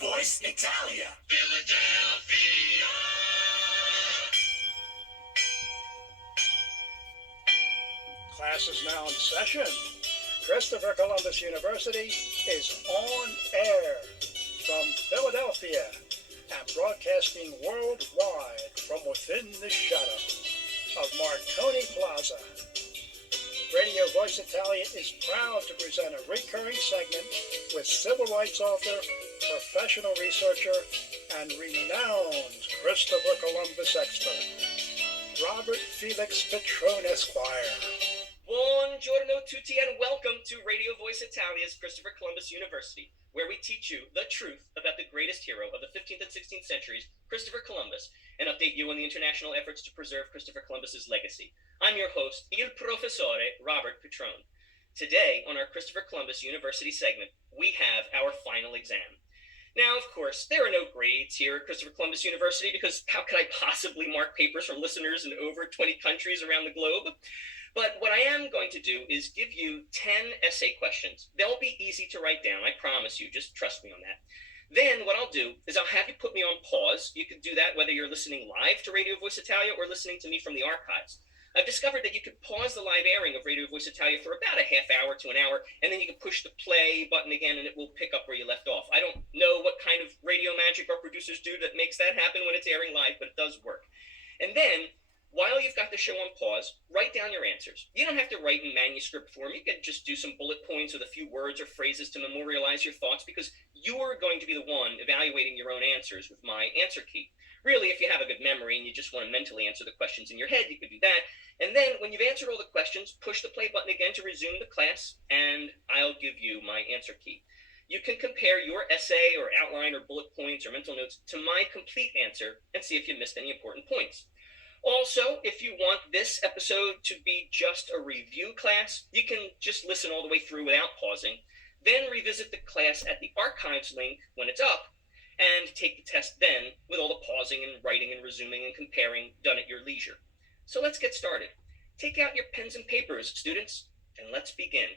Voice Italia. Philadelphia. Class is now in session. Christopher Columbus University is on air from Philadelphia and broadcasting worldwide from within the shadow of Marconi Plaza. Radio Voice Italia is proud to present a recurring segment with civil rights author, professional researcher, and renowned Christopher Columbus expert, Robert Felix Petrone, Esquire. Buongiorno tutti and welcome to Radio Voice Italia's Christopher Columbus University, where we teach you the truth about the greatest hero of the 15th and 16th centuries, Christopher Columbus, and update you on the international efforts to preserve Christopher Columbus's legacy. I'm your host, Il Professore Robert Petrone. Today, on our Christopher Columbus University segment, we have our final exam. Now, of course, there are no grades here at Christopher Columbus University because how could I possibly mark papers from listeners in over 20 countries around the globe? But what I am going to do is give you 10 essay questions. They'll be easy to write down, I promise you, just trust me on that. Then what I'll do is I'll have you put me on pause. You can do that whether you're listening live to Radio Voice Italia or listening to me from the archives. I've discovered that you can pause the live airing of Radio Voice Italia for about a half hour to an hour, and then you can push the play button again and it will pick up where you left off. I don't know what kind of radio magic our producers do that makes that happen when it's airing live, but it does work. And then, while you've got the show on pause, write down your answers. You don't have to write in manuscript form. You can just do some bullet points with a few words or phrases to memorialize your thoughts because you're going to be the one evaluating your own answers with my answer key. Really, if you have a good memory and you just want to mentally answer the questions in your head, you could do that. And then when you've answered all the questions, push the play button again to resume the class, and I'll give you my answer key. You can compare your essay or outline or bullet points or mental notes to my complete answer and see if you missed any important points. Also, if you want this episode to be just a review class, you can just listen all the way through without pausing, then revisit the class at the archives link when it's up, and take the test then with all the pausing and writing and resuming and comparing done at your leisure. So let's get started. Take out your pens and papers, students, and let's begin.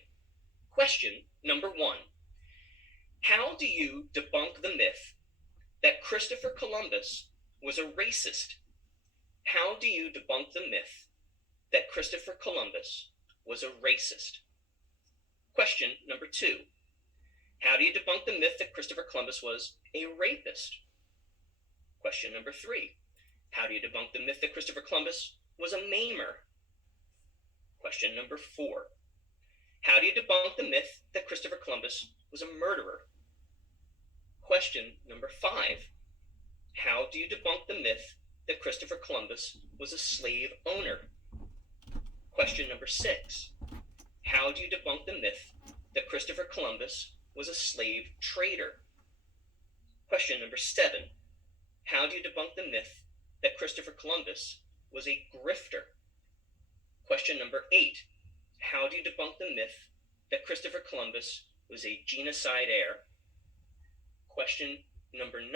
Question number 1. How do you debunk the myth that Christopher Columbus was a racist? How do you debunk the myth that Christopher Columbus was a racist? Question number 2. How do you debunk the myth that Christopher Columbus was a rapist? Question number 3. How do you debunk the myth that Christopher Columbus was a maimer? Question number 4. How do you debunk the myth that Christopher Columbus was a murderer? Question number 5. How do you debunk the myth that Christopher Columbus was a slave owner? Question number 6. How do you debunk the myth that Christopher Columbus was a slave trader? Question number 7. How do you debunk the myth that Christopher Columbus was a grifter? Question number 8. How do you debunk the myth that Christopher Columbus was a genocidaire? Question number 9.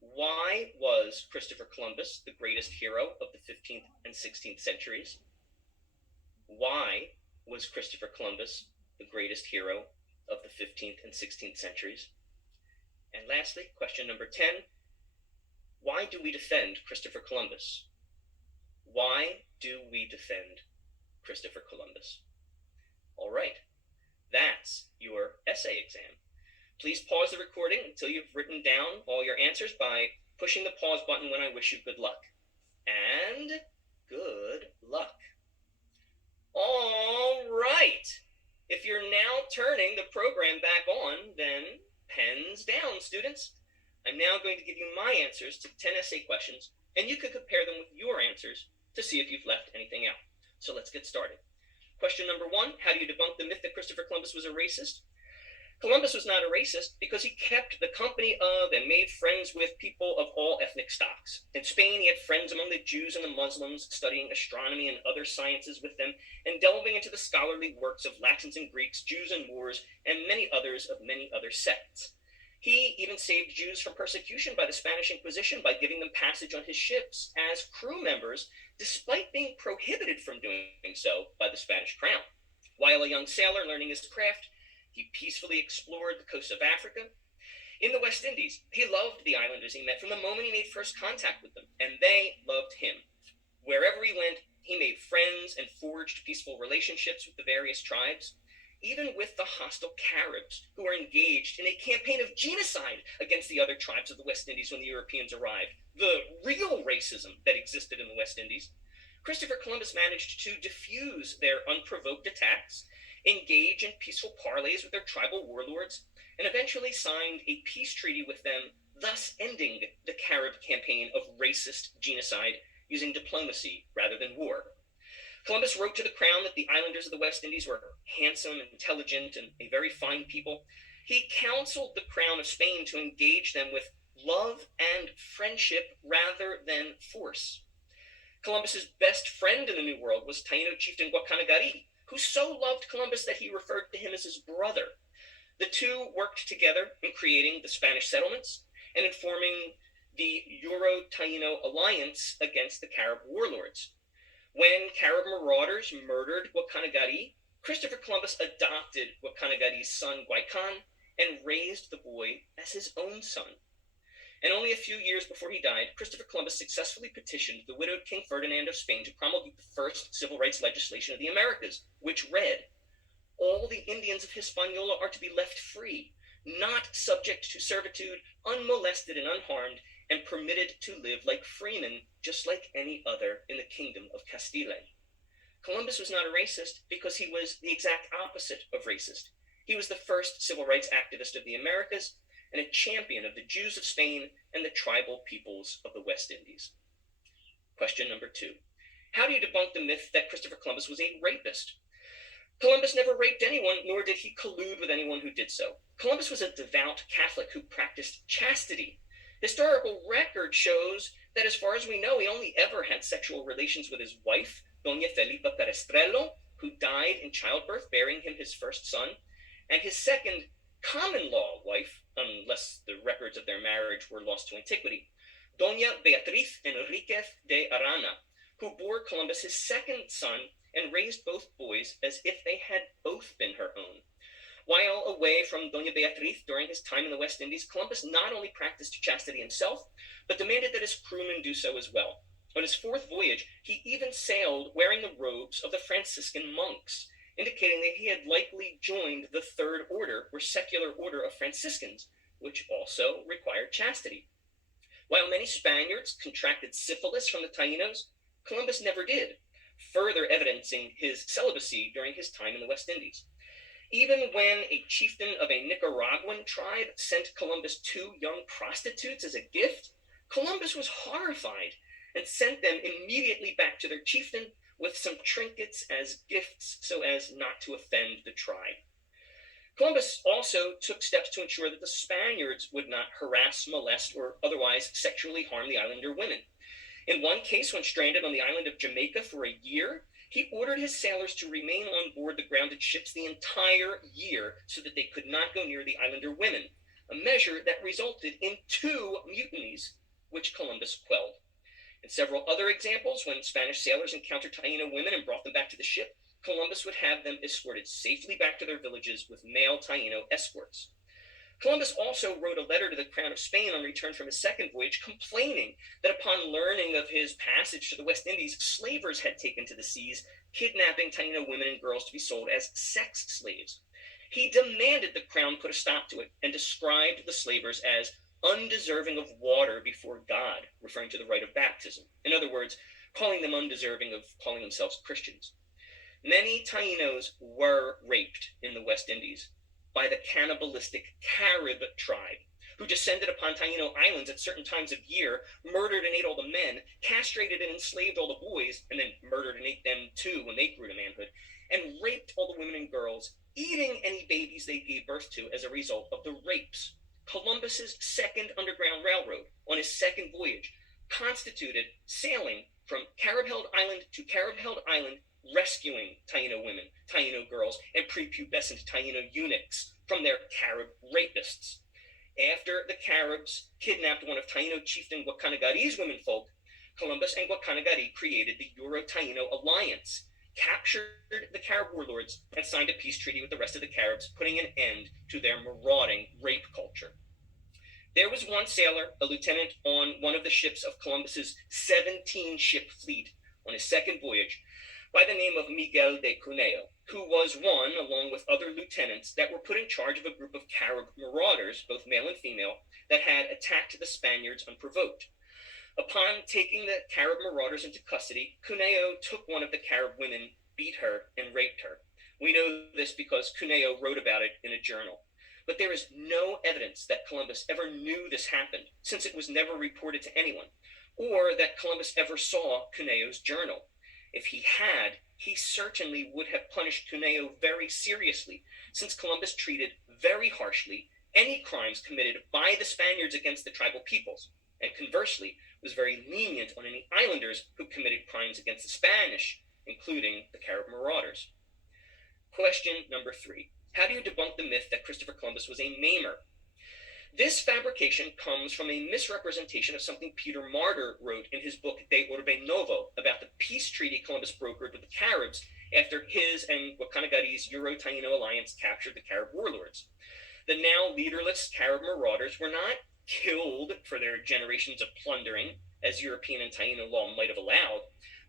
Why was Christopher Columbus the greatest hero of the 15th and 16th centuries? Why was Christopher Columbus the greatest hero of the 15th and 16th centuries? And lastly, question number 10. Why do we defend Christopher Columbus? Why do we defend Christopher Columbus? All right, that's your essay exam. Please pause the recording until you've written down all your answers by pushing the pause button when I wish you good luck. And good luck. All right. If you're now turning the program back on, then pens down, students. I'm now going to give you my answers to 10 essay questions, and you can compare them with your answers to see if you've left anything out. So let's get started. Question number 1, how do you debunk the myth that Christopher Columbus was a racist? Columbus was not a racist because he kept the company of and made friends with people of all ethnic stocks. In Spain, he had friends among the Jews and the Muslims, studying astronomy and other sciences with them, and delving into the scholarly works of Latins and Greeks, Jews and Moors, and many others of many other sects. He even saved Jews from persecution by the Spanish Inquisition by giving them passage on his ships as crew members, despite being prohibited from doing so by the Spanish crown. While a young sailor learning his craft, he peacefully explored the coasts of Africa. In the West Indies, he loved the islanders he met from the moment he made first contact with them, and they loved him. Wherever he went, he made friends and forged peaceful relationships with the various tribes, even with the hostile Caribs, who were engaged in a campaign of genocide against the other tribes of the West Indies when the Europeans arrived, the real racism that existed in the West Indies. Christopher Columbus managed to diffuse their unprovoked attacks, engage in peaceful parleys with their tribal warlords, and eventually signed a peace treaty with them, thus ending the Carib campaign of racist genocide using diplomacy rather than war. Columbus wrote to the crown that the islanders of the West Indies were handsome, intelligent, and a very fine people. He counseled the crown of Spain to engage them with love and friendship rather than force. Columbus's best friend in the New World was Taino chieftain Guacanagari, who so loved Columbus that he referred to him as his brother. The two worked together in creating the Spanish settlements and in forming the Euro-Taino alliance against the Carib warlords. When Carib marauders murdered Guacanagari, Christopher Columbus adopted Guacanagari's son Guaycan and raised the boy as his own son. And only a few years before he died, Christopher Columbus successfully petitioned the widowed King Ferdinand of Spain to promulgate the first civil rights legislation of the Americas, which read, "All the Indians of Hispaniola are to be left free, not subject to servitude, unmolested and unharmed, and permitted to live like freemen, just like any other in the kingdom of Castile." Columbus was not a racist because he was the exact opposite of racist. He was the first civil rights activist of the Americas and a champion of the Jews of Spain and the tribal peoples of the West Indies. Question number 2. How do you debunk the myth that Christopher Columbus was a rapist? Columbus never raped anyone, nor did he collude with anyone who did so. Columbus was a devout Catholic who practiced chastity. Historical record shows that as far as we know, he only ever had sexual relations with his wife, Doña Felipa Perestrello, who died in childbirth, bearing him his first son, and his second common-law wife, unless the records of their marriage were lost to antiquity, Doña Beatriz Enriquez de Arana, who bore Columbus his second son and raised both boys as if they had both been her own. While away from Doña Beatriz during his time in the West Indies, Columbus not only practiced chastity himself, but demanded that his crewmen do so as well. On his fourth voyage, he even sailed wearing the robes of the Franciscan monks, indicating that he had likely joined the Third Order, or secular order of Franciscans, which also required chastity. While many Spaniards contracted syphilis from the Tainos, Columbus never did, further evidencing his celibacy during his time in the West Indies. Even when a chieftain of a Nicaraguan tribe sent Columbus 2 young prostitutes as a gift, Columbus was horrified and sent them immediately back to their chieftain with some trinkets as gifts so as not to offend the tribe. Columbus also took steps to ensure that the Spaniards would not harass, molest, or otherwise sexually harm the islander women. In one case, when stranded on the island of Jamaica for a year, he ordered his sailors to remain on board the grounded ships the entire year so that they could not go near the islander women, a measure that resulted in 2 mutinies, which Columbus quelled. In several other examples, when Spanish sailors encountered Taino women and brought them back to the ship, Columbus would have them escorted safely back to their villages with male Taino escorts. Columbus also wrote a letter to the crown of Spain on return from his second voyage, complaining that upon learning of his passage to the West Indies, slavers had taken to the seas, kidnapping Taino women and girls to be sold as sex slaves. He demanded the crown put a stop to it and described the slavers as undeserving of water before God, referring to the rite of baptism. In other words, calling them undeserving of calling themselves Christians. Many Tainos were raped in the West Indies by the cannibalistic Carib tribe, who descended upon Taino islands at certain times of year, murdered and ate all the men, castrated and enslaved all the boys, and then murdered and ate them too when they grew to manhood, and raped all the women and girls, eating any babies they gave birth to as a result of the rapes. Columbus's second underground railroad on his second voyage constituted sailing from Carib-held island to Carib-held island, rescuing Taino women, Taino girls, and prepubescent Taino eunuchs from their Carib rapists. After the Caribs kidnapped one of Taino chieftain Guacanagari's womenfolk, Columbus and Guacanagari created the Euro-Taino alliance, captured the Carib warlords, and signed a peace treaty with the rest of the Caribs, putting an end to their marauding rape culture. There was one sailor, a lieutenant on one of the ships of Columbus's 17-ship fleet on his second voyage, by the name of Miguel de Cuneo, who was one, along with other lieutenants, that were put in charge of a group of Carib marauders, both male and female, that had attacked the Spaniards unprovoked. Upon taking the Carib marauders into custody, Cuneo took one of the Carib women, beat her, and raped her. We know this because Cuneo wrote about it in a journal. But there is no evidence that Columbus ever knew this happened, since it was never reported to anyone, or that Columbus ever saw Cuneo's journal. If he had, he certainly would have punished Cuneo very seriously, since Columbus treated very harshly any crimes committed by the Spaniards against the tribal peoples, and conversely was very lenient on any islanders who committed crimes against the Spanish, including the Carib marauders. Question number 3. How do you debunk the myth that Christopher Columbus was a maimer? This fabrication comes from a misrepresentation of something Peter Martyr wrote in his book De Orbe Novo about the peace treaty Columbus brokered with the Caribs after his and Guacanagari's Euro-Taino alliance captured the Carib warlords. The now leaderless Carib marauders were not killed for their generations of plundering, as European and Taino law might have allowed,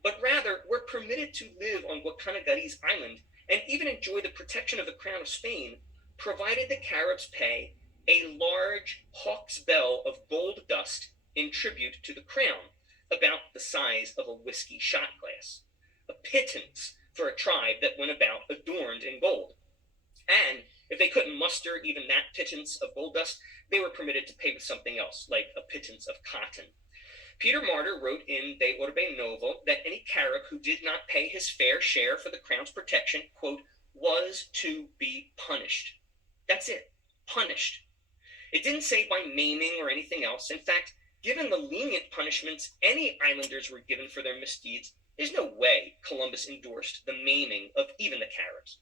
but rather were permitted to live on Guacanagari's island and even enjoy the protection of the Crown of Spain, provided the Caribs pay a large hawk's bell of gold dust in tribute to the crown, about the size of a whiskey shot glass, a pittance for a tribe that went about adorned in gold. And if they couldn't muster even that pittance of gold dust, they were permitted to pay with something else, like a pittance of cotton. Peter Martyr wrote in De Orbe Novo that any Carib who did not pay his fair share for the crown's protection, quote, was to be punished. That's it, punished. It didn't say by maiming or anything else. In fact, given the lenient punishments any islanders were given for their misdeeds, there's no way Columbus endorsed the maiming of even the Caribs.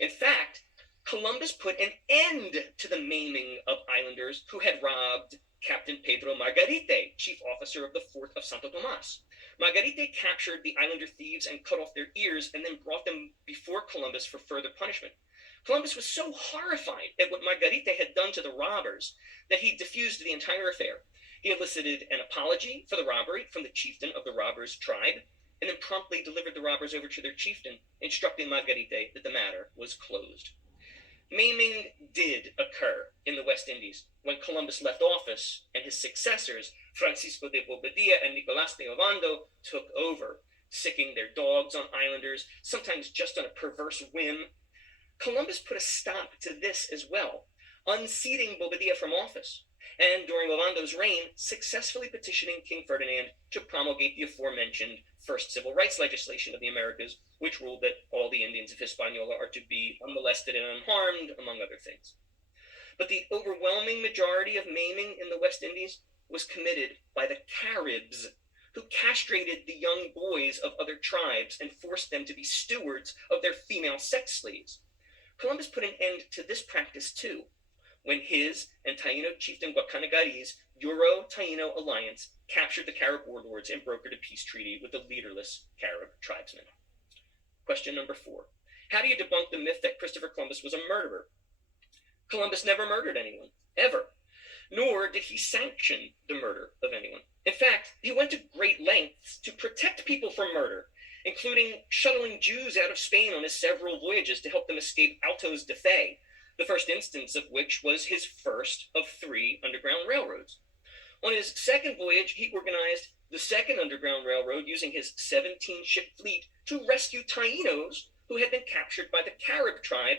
In fact, Columbus put an end to the maiming of islanders who had robbed Captain Pedro Margarite, chief officer of the fort of Santo Tomas. Margarite captured the islander thieves and cut off their ears and then brought them before Columbus for further punishment. Columbus was so horrified at what Margarite had done to the robbers that he diffused the entire affair. He elicited an apology for the robbery from the chieftain of the robbers' tribe, and then promptly delivered the robbers over to their chieftain, instructing Margarite that the matter was closed. Maiming did occur in the West Indies when Columbus left office and his successors, Francisco de Bobadilla and Nicolás de Ovando, took over, sicking their dogs on islanders, sometimes just on a perverse whim. Columbus put a stop to this as well, unseating Bobadilla from office, and during Ovando's reign, successfully petitioning King Ferdinand to promulgate the aforementioned first civil rights legislation of the Americas, which ruled that all the Indians of Hispaniola are to be unmolested and unharmed, among other things. But the overwhelming majority of maiming in the West Indies was committed by the Caribs, who castrated the young boys of other tribes and forced them to be stewards of their female sex slaves. Columbus put an end to this practice too, when his and Taino chieftain Guacanagari's Euro-Taino alliance captured the Carib warlords and brokered a peace treaty with the leaderless Carib tribesmen. Question number 4. How do you debunk the myth that Christopher Columbus was a murderer? Columbus never murdered anyone, ever, nor did he sanction the murder of anyone. In fact, he went to great lengths to protect people from murder, including shuttling Jews out of Spain on his several voyages to help them escape autos de fe, the first instance of which was his first of 3 underground railroads. On his second voyage, he organized the second underground railroad using his 17-ship fleet to rescue Tainos who had been captured by the Carib tribe.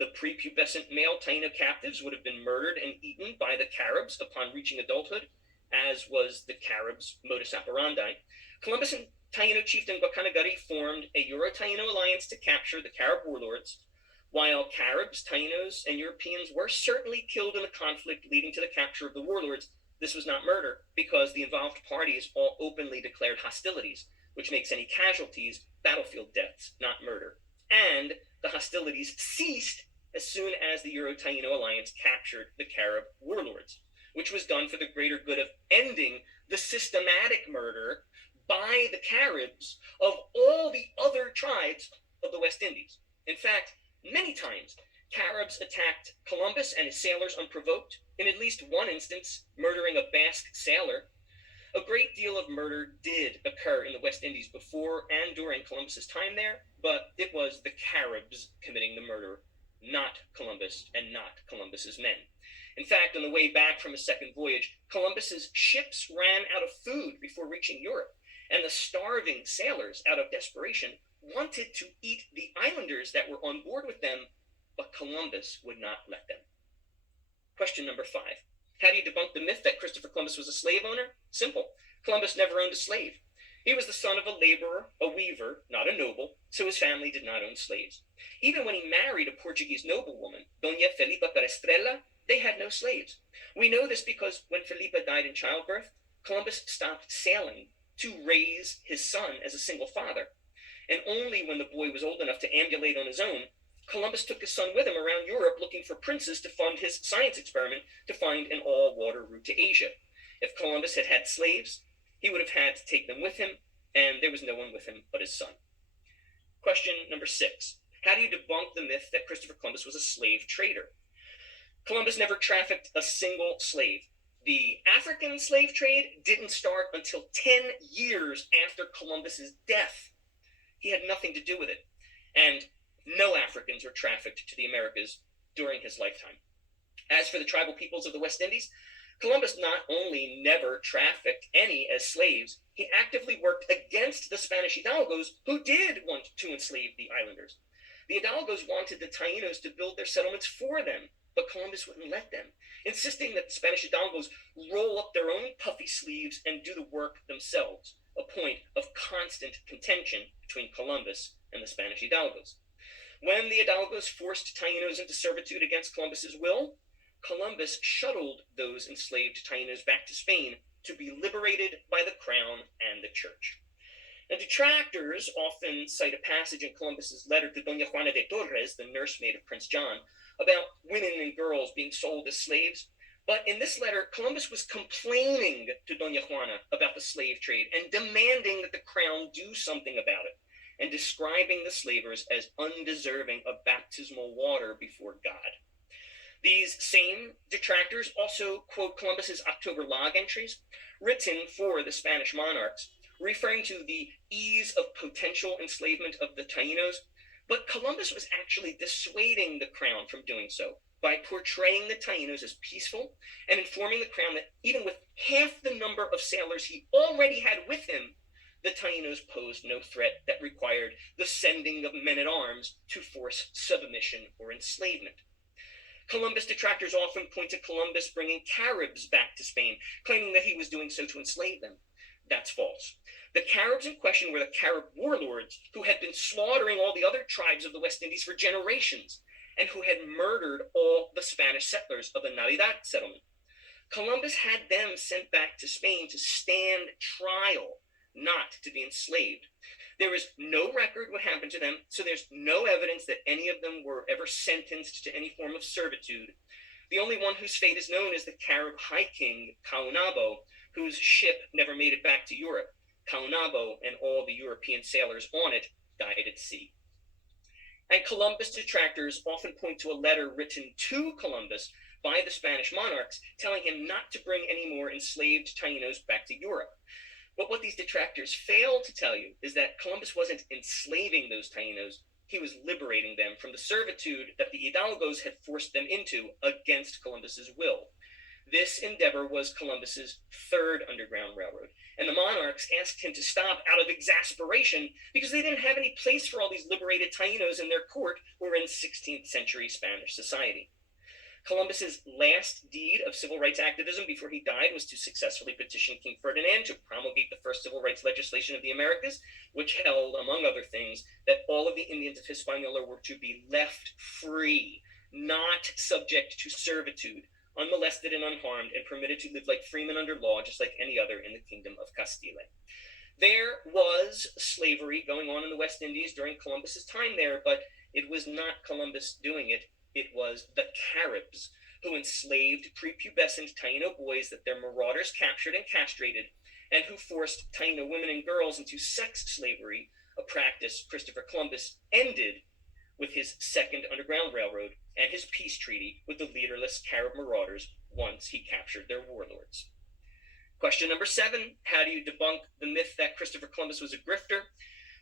The prepubescent male Taino captives would have been murdered and eaten by the Caribs upon reaching adulthood, as was the Caribs' modus operandi. Columbus and Taino chieftain Guacanagari formed a Euro-Taino alliance to capture the Carib warlords. While Caribs, Tainos, and Europeans were certainly killed in the conflict leading to the capture of the warlords, this was not murder because the involved parties all openly declared hostilities, which makes any casualties battlefield deaths, not murder. And the hostilities ceased as soon as the Euro-Taino alliance captured the Carib warlords, which was done for the greater good of ending the systematic murder by the Caribs of all the other tribes of the West Indies. In fact, many times, Caribs attacked Columbus and his sailors unprovoked, in at least one instance, murdering a Basque sailor. A great deal of murder did occur in the West Indies before and during Columbus's time there, but it was the Caribs committing the murder, not Columbus and not Columbus's men. In fact, on the way back from his second voyage, Columbus's ships ran out of food before reaching Europe, and the starving sailors, out of desperation, wanted to eat the islanders that were on board with them, but Columbus would not let them. Question number 5. How do you debunk the myth that Christopher Columbus was a slave owner? Simple. Columbus never owned a slave. He was the son of a laborer, a weaver, not a noble, so his family did not own slaves. Even when he married a Portuguese noblewoman, Doña Felipa Perestrella, they had no slaves. We know this because when Felipa died in childbirth, Columbus stopped sailing to raise his son as a single father. And only when the boy was old enough to ambulate on his own, Columbus took his son with him around Europe looking for princes to fund his science experiment to find an all-water route to Asia. If Columbus had had slaves, he would have had to take them with him, and there was no one with him but his son. Question number 6. How do you debunk the myth that Christopher Columbus was a slave trader? Columbus never trafficked a single slave. The African slave trade didn't start until 10 years after Columbus's death. He had nothing to do with it, and no Africans were trafficked to the Americas during his lifetime. As for the tribal peoples of the West Indies, Columbus not only never trafficked any as slaves, he actively worked against the Spanish Hidalgos who did want to enslave the islanders. The Hidalgos wanted the Taínos to build their settlements for them, but Columbus wouldn't let them, insisting that the Spanish Hidalgos roll up their own puffy sleeves and do the work themselves, a point of constant contention between Columbus and the Spanish Hidalgos. When the Hidalgos forced Taínos into servitude against Columbus's will, Columbus shuttled those enslaved Taínos back to Spain to be liberated by the crown and the church. Now, detractors often cite a passage in Columbus's letter to Doña Juana de Torres, the nursemaid of Prince John, about women and girls being sold as slaves. But in this letter, Columbus was complaining to Doña Juana about the slave trade and demanding that the crown do something about it, and describing the slavers as undeserving of baptismal water before God. These same detractors also quote Columbus's October log entries, written for the Spanish monarchs, referring to the ease of potential enslavement of the Taínos, but Columbus was actually dissuading the crown from doing so by portraying the Taínos as peaceful and informing the crown that even with half the number of sailors he already had with him, the Taínos posed no threat that required the sending of men-at-arms to force submission or enslavement. Columbus detractors often point to Columbus bringing Caribs back to Spain, claiming that he was doing so to enslave them. That's false. The Caribs in question were the Carib warlords who had been slaughtering all the other tribes of the West Indies for generations, and who had murdered all the Spanish settlers of the Navidad settlement. Columbus had them sent back to Spain to stand trial, not to be enslaved. There is no record what happened to them, so there's no evidence that any of them were ever sentenced to any form of servitude. The only one whose fate is known is the Carib high king, Caonabo, whose ship never made it back to Europe. Caonabo and all the European sailors on it died at sea. And Columbus detractors often point to a letter written to Columbus by the Spanish monarchs telling him not to bring any more enslaved Taínos back to Europe. But what these detractors fail to tell you is that Columbus wasn't enslaving those Taínos, he was liberating them from the servitude that the Hidalgos had forced them into against Columbus's will. This endeavor was Columbus's third underground railroad, and the monarchs asked him to stop out of exasperation because they didn't have any place for all these liberated Taínos in their court or in 16th century Spanish society. Columbus's last deed of civil rights activism before he died was to successfully petition King Ferdinand to promulgate the first civil rights legislation of the Americas, which held, among other things, that all of the Indians of Hispaniola were to be left free, not subject to servitude, unmolested and unharmed, and permitted to live like freemen under law, just like any other in the kingdom of Castile. There was slavery going on in the West Indies during Columbus's time there, but it was not Columbus doing it. It was the Caribs who enslaved prepubescent Taíno boys that their marauders captured and castrated, and who forced Taíno women and girls into sex slavery, a practice Christopher Columbus ended with his second Underground Railroad and his peace treaty with the leaderless Carib marauders once he captured their warlords. Question number 7, how do you debunk the myth that Christopher Columbus was a grifter?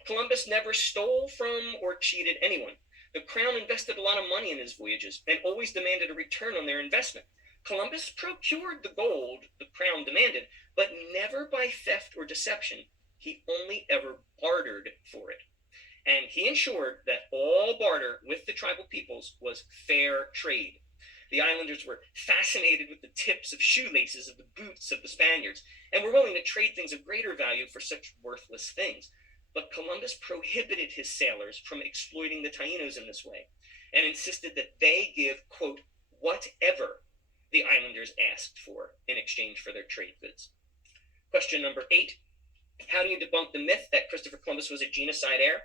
Columbus never stole from or cheated anyone. The crown invested a lot of money in his voyages and always demanded a return on their investment. Columbus procured the gold the crown demanded, but never by theft or deception. He only ever bartered for it. And he ensured that all barter with the tribal peoples was fair trade. The islanders were fascinated with the tips of shoelaces of the boots of the Spaniards and were willing to trade things of greater value for such worthless things. But Columbus prohibited his sailors from exploiting the Taínos in this way and insisted that they give, quote, whatever the islanders asked for in exchange for their trade goods. Question number 8, how do you debunk the myth that Christopher Columbus was a genocide heir?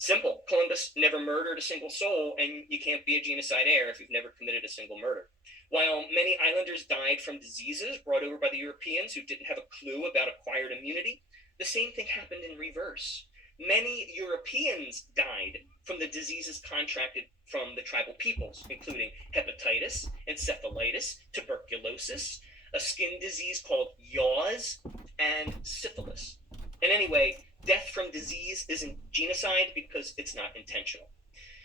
Simple. Columbus never murdered a single soul, and you can't be a genocide heir if you've never committed a single murder. While many islanders died from diseases brought over by the Europeans who didn't have a clue about acquired immunity, the same thing happened in reverse. Many Europeans died from the diseases contracted from the tribal peoples, including hepatitis, encephalitis, tuberculosis, a skin disease called yaws, and syphilis. And anyway, death from disease isn't genocide because it's not intentional.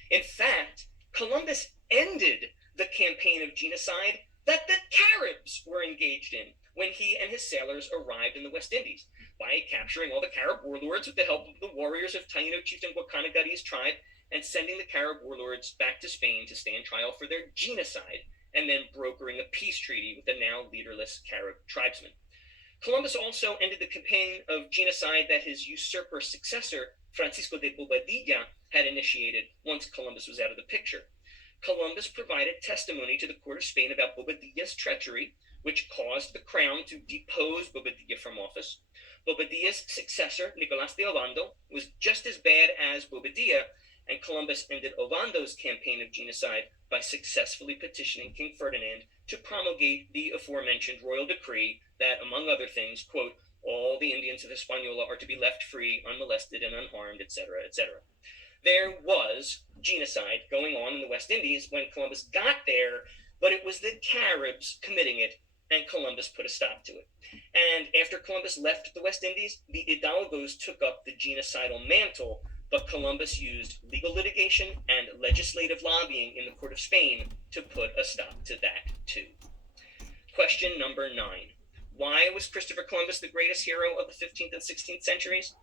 In fact, Columbus ended the campaign of genocide that the Caribs were engaged in when he and his sailors arrived in the West Indies by capturing all the Carib warlords with the help of the warriors of Taino chieftain Guacanagari's tribe and sending the Carib warlords back to Spain to stand trial for their genocide and then brokering a peace treaty with the now leaderless Carib tribesmen. Columbus also ended the campaign of genocide that his usurper successor, Francisco de Bobadilla, had initiated once Columbus was out of the picture. Columbus provided testimony to the court of Spain about Bobadilla's treachery, which caused the crown to depose Bobadilla from office. Bobadilla's successor, Nicolás de Ovando, was just as bad as Bobadilla, and Columbus ended Ovando's campaign of genocide by successfully petitioning King Ferdinand to promulgate the aforementioned royal decree that, among other things, quote, all the Indians of Hispaniola are to be left free, unmolested, and unharmed, etc., etc. There was genocide going on in the West Indies when Columbus got there, but it was the Caribs committing it, and Columbus put a stop to it. And after Columbus left the West Indies, the Hidalgos took up the genocidal mantle, but Columbus used legal litigation and legislative lobbying in the court of Spain to put a stop to that too. Question number 9. Why was Christopher Columbus the greatest hero of the 15th and 16th centuries?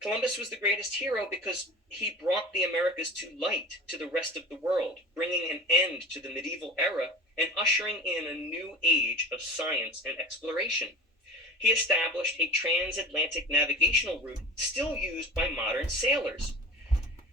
Columbus was the greatest hero because he brought the Americas to light to the rest of the world, bringing an end to the medieval era and ushering in a new age of science and exploration. He established a transatlantic navigational route still used by modern sailors.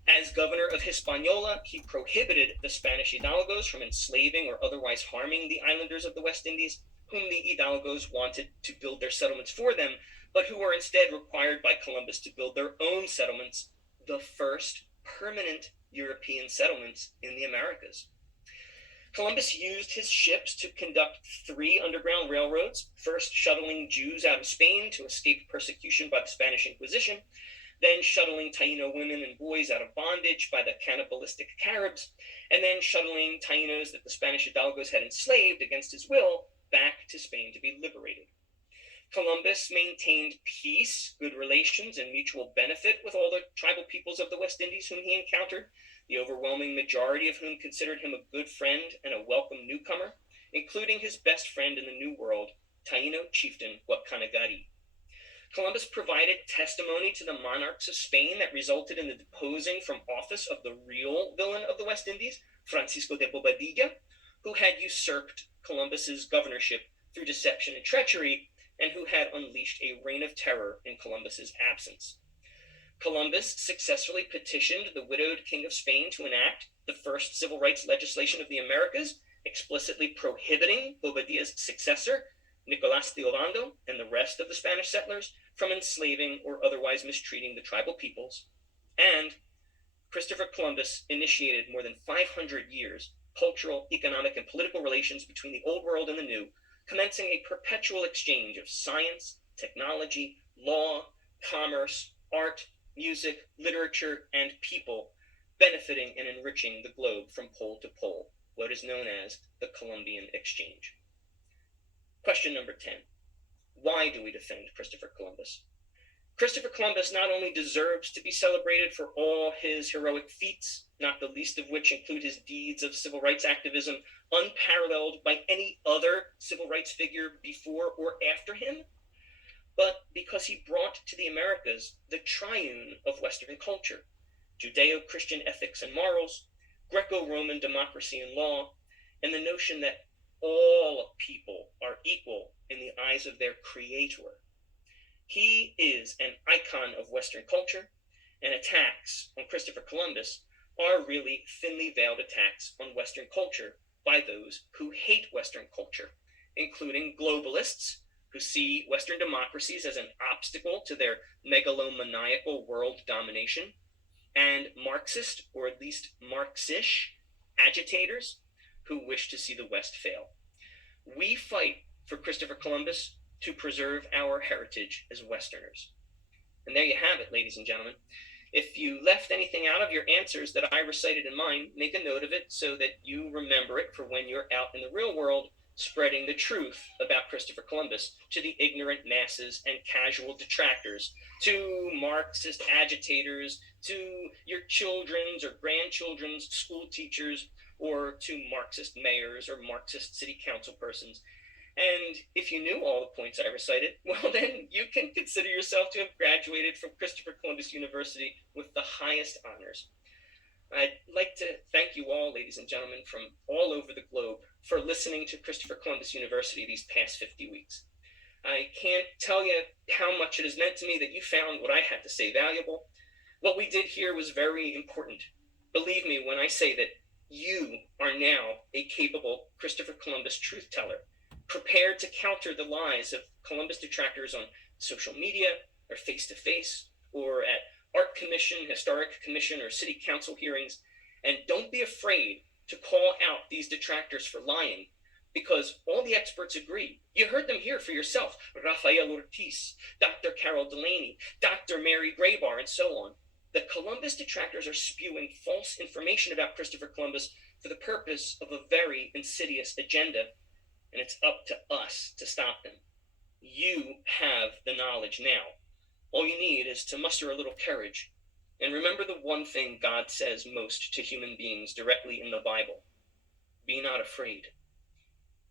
As governor of Hispaniola, he prohibited the Spanish Hidalgos from enslaving or otherwise harming the islanders of the West Indies, whom the Hidalgos wanted to build their settlements for them, but who were instead required by Columbus to build their own settlements, the first permanent European settlements in the Americas. Columbus used his ships to conduct 3 underground railroads, first shuttling Jews out of Spain to escape persecution by the Spanish Inquisition, then shuttling Taino women and boys out of bondage by the cannibalistic Caribs, and then shuttling Tainos that the Spanish Hidalgos had enslaved against his will back to Spain to be liberated. Columbus maintained peace, good relations, and mutual benefit with all the tribal peoples of the West Indies whom he encountered, the overwhelming majority of whom considered him a good friend and a welcome newcomer, including his best friend in the New World, Taino chieftain Guacanagari. Columbus provided testimony to the monarchs of Spain that resulted in the deposing from office of the real villain of the West Indies, Francisco de Bobadilla, who had usurped Columbus's governorship through deception and treachery, and who had unleashed a reign of terror in Columbus's absence. Columbus successfully petitioned the widowed King of Spain to enact the first civil rights legislation of the Americas, explicitly prohibiting Bobadilla's successor, Nicolás de Ovando, and the rest of the Spanish settlers from enslaving or otherwise mistreating the tribal peoples. And Christopher Columbus initiated more than 500 years cultural, economic, and political relations between the Old World and the New, commencing a perpetual exchange of science, technology, law, commerce, art, music, literature, and people benefiting and enriching the globe from pole to pole, what is known as the Columbian Exchange. Question number 10. Why do we defend Christopher Columbus? Christopher Columbus not only deserves to be celebrated for all his heroic feats, not the least of which include his deeds of civil rights activism, unparalleled by any other civil rights figure before or after him, but because he brought to the Americas the triune of Western culture: Judeo-Christian ethics and morals, Greco-Roman democracy and law, and the notion that all people are equal in the eyes of their creator. He is an icon of Western culture, and attacks on Christopher Columbus are really thinly veiled attacks on Western culture by those who hate Western culture, including globalists who see Western democracies as an obstacle to their megalomaniacal world domination, and Marxist, or at least Marxish, agitators who wish to see the West fail. We fight for Christopher Columbus to preserve our heritage as Westerners. And there you have it, ladies and gentlemen. If you left anything out of your answers that I recited in mine, make a note of it so that you remember it for when you're out in the real world spreading the truth about Christopher Columbus to the ignorant masses and casual detractors, to Marxist agitators, to your children's or grandchildren's school teachers, or to Marxist mayors or Marxist city council persons. And if you knew all the points I recited, well, then you can consider yourself to have graduated from Christopher Columbus University with the highest honors. I'd like to thank you all, ladies and gentlemen, from all over the globe for listening to Christopher Columbus University these past 50 weeks. I can't tell you how much it has meant to me that you found what I had to say valuable. What we did here was very important. Believe me when I say that you are now a capable Christopher Columbus truth teller, prepared to counter the lies of Columbus detractors on social media or face-to-face or at art commission, historic commission, or city council hearings. And don't be afraid to call out these detractors for lying, because all the experts agree. You heard them here for yourself. Rafael Ortiz, Dr. Carol Delaney, Dr. Mary Graybar, and so on. The Columbus detractors are spewing false information about Christopher Columbus for the purpose of a very insidious agenda, and it's up to us to stop them. You have the knowledge now. All you need is to muster a little courage. And remember the one thing God says most to human beings directly in the Bible: be not afraid.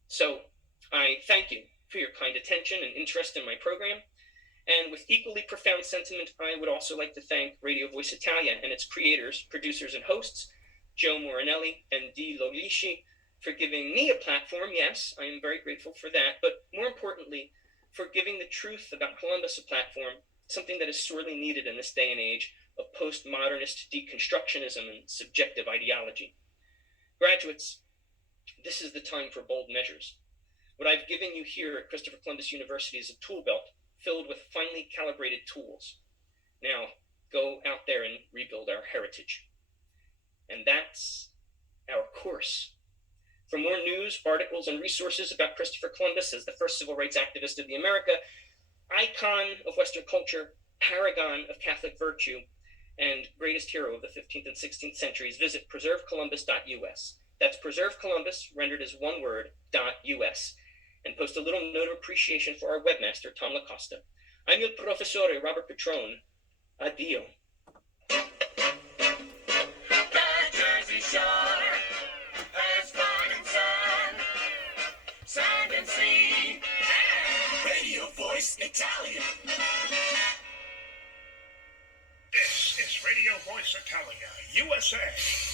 So I thank you for your kind attention and interest in my program. And with equally profound sentiment, I would also like to thank Radio Voice Italia and its creators, producers, and hosts, Joe Morinelli and Dee Loglishi, for giving me a platform. Yes, I am very grateful for that. But more importantly, for giving the truth about Columbus a platform, something that is sorely needed in this day and age of postmodernist deconstructionism and subjective ideology. Graduates, this is the time for bold measures. What I've given you here at Christopher Columbus University is a tool belt filled with finely calibrated tools. Now, go out there and rebuild our heritage. And that's our course. For more news, articles, and resources about Christopher Columbus as the first civil rights activist of the America, icon of Western culture, paragon of Catholic virtue, and greatest hero of the 15th and 16th centuries, visit preservecolumbus.us. That's Preserve Columbus, rendered as one word, .us. And post a little note of appreciation for our webmaster, Tom LaCosta. I'm il professore Robert Petrone. Addio. The Jersey Shore has fun and sun, sand and sea, and Radio Voice Italia. This is Radio Voice Italia, USA.